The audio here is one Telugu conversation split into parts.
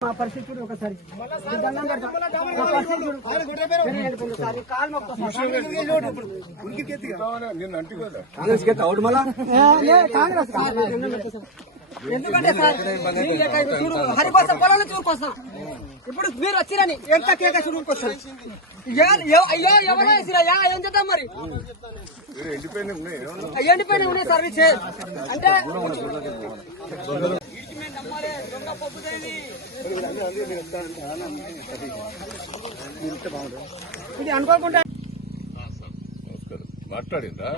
మా పరిస్థితి చూడు ఒకసారి. దండం పెడతా. మా పరిస్థితి చూడు. సార్. కాలు సార్. అంటి కాంగ్రెస్ సార్. సార్. ఎందుకంటే సార్ చూడు హరికోసం ఇప్పుడు మీరు వచ్చిరని ఎంత కేక ఎవ- అయ్యో ఎవరో వేసిరయ్యా ఏం చేద్దాం మరి? ఎండిపోయిన ఉన్నాయి. ఏమన్నా? ఎండిపోయిన ఇది అనుకోకుండా మాట్లాడిందా?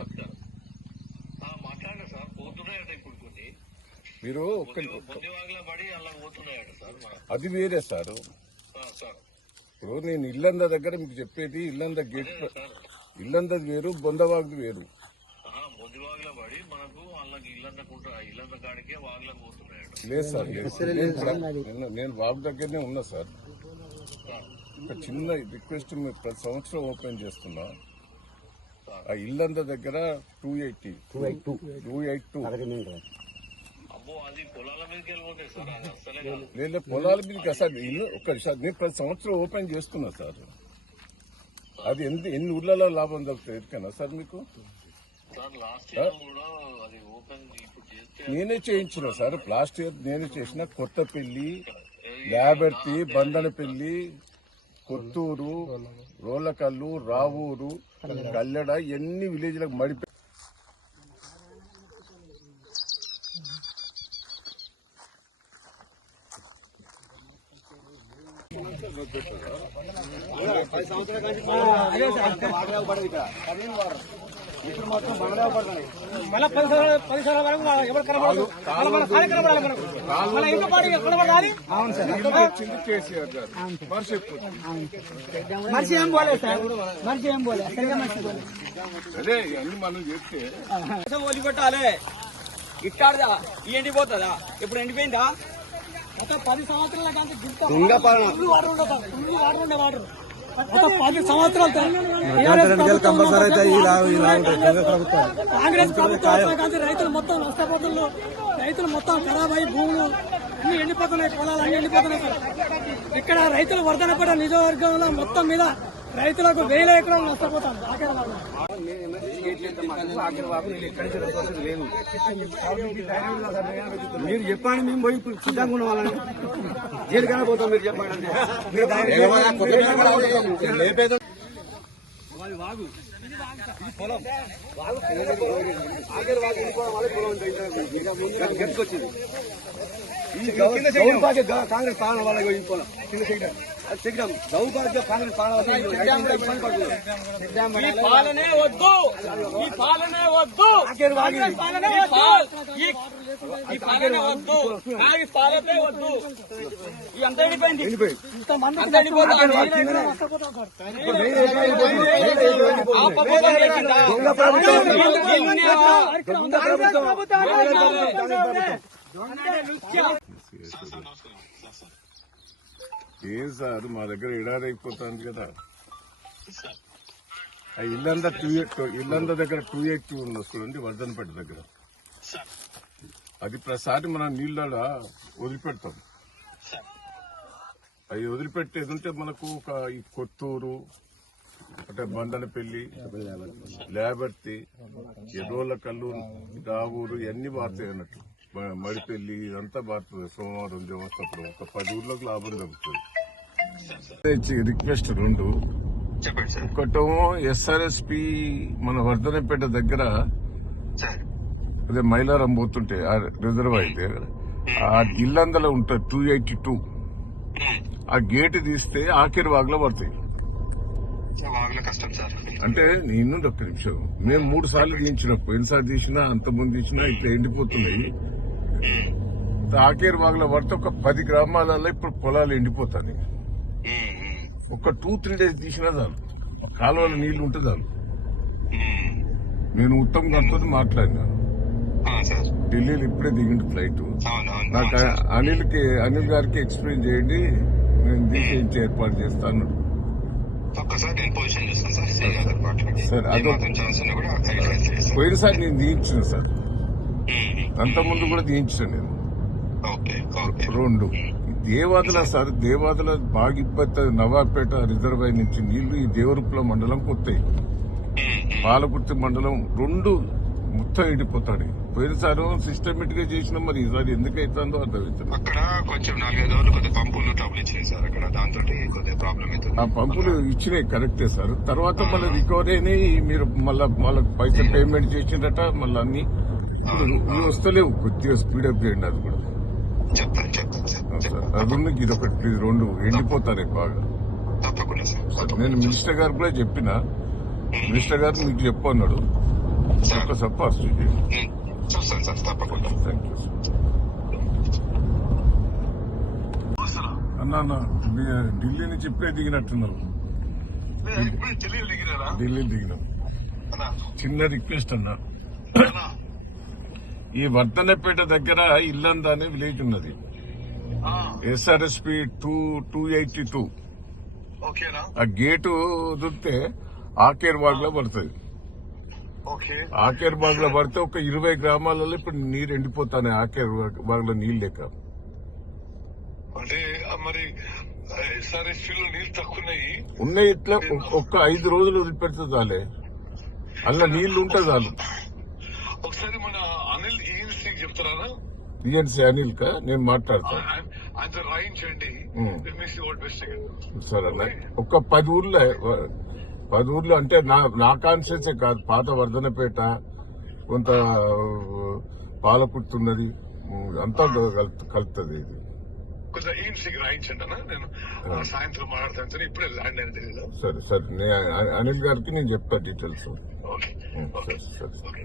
మాట్లాడండి సార్. పోతున్నాయట ఇప్పుడు కొన్ని. మీరు అది వేరే సార్. ఆ, సార్. ఇప్పుడు నేను ఇల్లంద దగ్గర మీకు చెప్పేది ఇల్లంద గేట్ ఇల్లందది వేరు బొందవాగ్ది వేరు. ఆహా, బొద్దివాగ్ల పడి మనకు వాళ్ళకి ఇల్లందకుంటా ఇల్లంద కాడికే వాగ్లకు పోతున్నాయట లేదు సార్ లేదు. నేను వాగ్ దగ్గరనే ఉన్నా సార్. ఒక చిన్న రిక్వెస్ట్ మీరు ప్రతి సంవత్సరం ఓపెన్ చేస్తున్నా. ఆ ఇల్లంద దగ్గర two eighty. Two eight two. Two eight two. పొలాల మీదకి సార్ లేదా పొలాల మీదకి అసలు ఇల్లు ఒక నేను ప్రతి సంవత్సరం ఓపెన్ చేస్తున్నా సార్. అది ఎన్ని ఎన్ని ఊర్లలో లాభం దొరుకుతుంది ఎదుకనా సార్ మీకు? సార్ లాస్ట్ ఇయర్ కూడా అది ఓపెన్ ఇప్పుడు చేస్తే నేనే చేయించిన సార్. లాస్ట్ ఇయర్ నేనే చేసిన కొత్తపల్లి ల్యాబర్తి బందనపల్లి కొత్తూరు రోలకల్లు రావూరు కల్లెడ. ఎన్ని విలేజ్లకు మడిపి మళ్ళీ పది సంవత్సరాల పది సంవత్సరాల వరకు ఎవరు కనబడదు మళ్ళీ మన కాలే కనబడాలి మనకు. మళ్ళీ ఇంట్లో పాటు కనబడాలి అవును సార్. వచ్చింది కేసీఆర్ గారు. మర్చిపోతుంది మనిషి ఏం పోలేదు సార్. మనిషి ఏం పోలేదు. సరిగా మనిషి పోలేదు. అదే ఇవన్నీ మనం చెప్తే ఇట్టాడదా? ఈ ఎండిపోతుందా? ఇప్పుడు ఎండిపోయిందా? గత పది సంవత్సరాల కంటే వాటర్ ఉండే వాటర్. గత పది సంవత్సరాలు కాంగ్రెస్ ప్రభుత్వం. రైతులు మొత్తం నష్టపోతున్నారు. రైతులు మొత్తం ఖరాబ్ అయ్యి భూములు అన్ని ఎండిపోతున్నాయి పొలాలు అన్ని ఎండిపోతున్నాయి ఇక్కడ రైతులు వర్ధనపడ నియోజకవర్గంలో మొత్తం మీద రైతులకు వేల ఎకరాలు నష్టపోతాం మీరు చెప్పండి మేము పోయి సిద్ధంగా ఉన్న వాళ్ళని జైలుకైనా పోతాం మీరు చెప్పండి వాగు. పొలం. వాగు ఆఖరి వాగు వెళ్ళిపోవడం వల్ల పొలం కాంగ్రెస్ పాలన పొలం. కింద గౌరవపాకి కాంగ్రెస్ పాలన ఈ. ఈ పాలనే వద్దు ఈ పాలనే వద్దు. ఈ పాల- ఈ- ఈ పాలనే వద్దు కాంగ్రెస్ పాలనే వద్దు ఈ అంతా ఎండిపోయింది వెళ్ళిపోయి అంతా ఎండిపోతుంది నష్టపోతాం సార్ ఆ ప్రభుత్వం చేసిందా? దొంగ ప్రభుత్వం నిన్నేవా? దొంగ ప్రభుత్వం ఏం సార్? మా దగ్గర ఎడారైపోతుంది కదా. ఆ ఇల్లందా టూ ఎయిట్ ఇల్లందా దగ్గర టూ ఎయిట్ టూ ఉంది చూడండి వర్ధనపేట దగ్గర. అది ప్రసారి మనం నీళ్ళ వదిలిపెడతాం. అవి వదిలిపెట్టేది ఉంటే మనకు ఒక ఈ కొత్తూరు అంటే బందనపల్లి లేబర్తి ఎర్రోలకల్లు రావూరు ఇవన్నీ బారుతాయి అన్నట్టు. మడిపల్లి ఇదంతా బారుతుంది సోమవారం దేవస్థాపురం ఒక పది ఊర్లకు లాభం దొరుకుతుంది రిక్వెస్ట్ రెండు. ఒకటేమో ఎస్ఆర్ఎస్పి మన వర్ధనపేట దగ్గర అదే మైలారం పోతుంటే ఆ రిజర్వ్ అయితే ఆ ఇల్లందలో ఉంటుంది టూ ఎయిటీ టూ ఆ గేట్ తీస్తే ఆఖరి వాగులో పడతాయి. అంటే నేను ఒక్క నిమిషం. మేము మూడు సార్లు తీయించిన పోయినసారి తీసినా అంత ముందు తీసినా ఇట్లా ఎండిపోతున్నాయి. ఆకేరు వాగులో పడితే ఒక పది గ్రామాలలో ఇప్పుడు పొలాలు ఎండిపోతాయి ఒక టూ త్రీ డేస్ తీసినా చాలు. కాలువలో నీళ్ళు ఉంటే చాలు. నేను ఉత్తమ్ గారితో మాట్లాడినా. సార్. ఢిల్లీలో ఇప్పుడే దిగిండు ఫ్లైట్. నాకు అనిల్కి అనిల్ గారికి ఎక్స్ప్లెయిన్ చేయండి. నేను తీసేయించి ఏర్పాటు చేస్తాను ఒక్కసారి నేను పొజిషన్ చూస్తాను సార్. పోయినసారి నేను తీయించిన సార్. అంత ముందు కూడా తీయించిన నేను. రెండు. దేవాదుల సార్. దేవాదుల బాగిబ్బత నవాపేట రిజర్వాయర్ నుంచి నీళ్ళు ఈ దేవరుపుల మండలం కొత్తాయి. పాలకుర్తి మండలం రెండు మొత్తం ఎండిపోతాడు పోయినసారి సిస్టమేటిక్గా చేసినా మరి ఈసారి ఎందుకు అవుతుందో అర్థమవుతుంది అక్కడ కొంచెం నాలుగైదు రోజులు కొద్దిగా పంపులు ఇచ్చినాయి సార్ అక్కడ. దాంతో కొద్దిగా ప్రాబ్లం ఆ అవుతుంది పంపులు ఇచ్చినాయి కరెక్టే సార్. తర్వాత మళ్ళీ రికవరీ అయినాయి. మీరు మళ్ళా మళ్ళీ పైసలు పేమెంట్ చేసిందట మళ్ళీ అన్ని. ఇవి వస్తలేవు కొద్దిగా స్పీడప్ చేయండి అది కూడా. చెప్తాను చెప్తాను సార్. అది ఉన్న ఇది ఒకటి ఇది రెండు ఎండిపోతారు బాగా. నేను మినిస్టర్ గారు కూడా చెప్పిన. మినిస్టర్ గారు మీకు చెప్పు అన్నాడు. చూస్తాను సార్ తప్పకుండా. థ్యాంక్ యూ అన్న, ఢి- ఢిల్లీ నుంచి ఇప్పుడే దిగినట్టున్నారు ఢిల్లీ దిగినాం చిన్న రిక్వెస్ట్ అన్నా. ఈ వర్ధనపేట దగ్గర ఇల్లంద అనే విలేజ్ ఉన్నది. SRSP two two eighty two ఆ గేటు వదిలితే ఆకేర్ బాగ్లో పడుతుంది. ఓకే. ఆకేర్ బాగ్లో పడితే ఒక ఇరవై గ్రామాలలో ఇప్పుడు నీరు ఎండిపోతాయి ఆకేర్ బాగ్లో నీళ్ళు లేక. అంటే మరి నీళ్ళు తక్కువన్నాయి. ఉన్నాయి ఇట్లా ఒక్క ఐదు రోజులు వదిలిపెడితే చాలే. అలా నీళ్ళు ఉంటే చాలు. చెప్తారా బిఎన్సీ అనిల్ కా నేను మాట్లాడతాను రాయించండి బెస్ట్ సరే. ఒక పది ఊర్లో పది ఊర్లో అంటే నా నా కాన్షియన్సే కాదు. పాత వర్ధనపేట కొంత పాలకుర్తున్నది అంతా కలుపు- కలుపుతుంది ఇది. కొంచెం ఈఎన్సీకి రాయించండి అన్న. నేను ఆ, సాయంత్రం మాట్లాడతాను. ఇప్పుడే ల్యాండ్ అని తెలియదు సరే సరే. అనిల్ గారికి నేను చెప్తా డీటెయిల్స్ ఓకే సరే సరే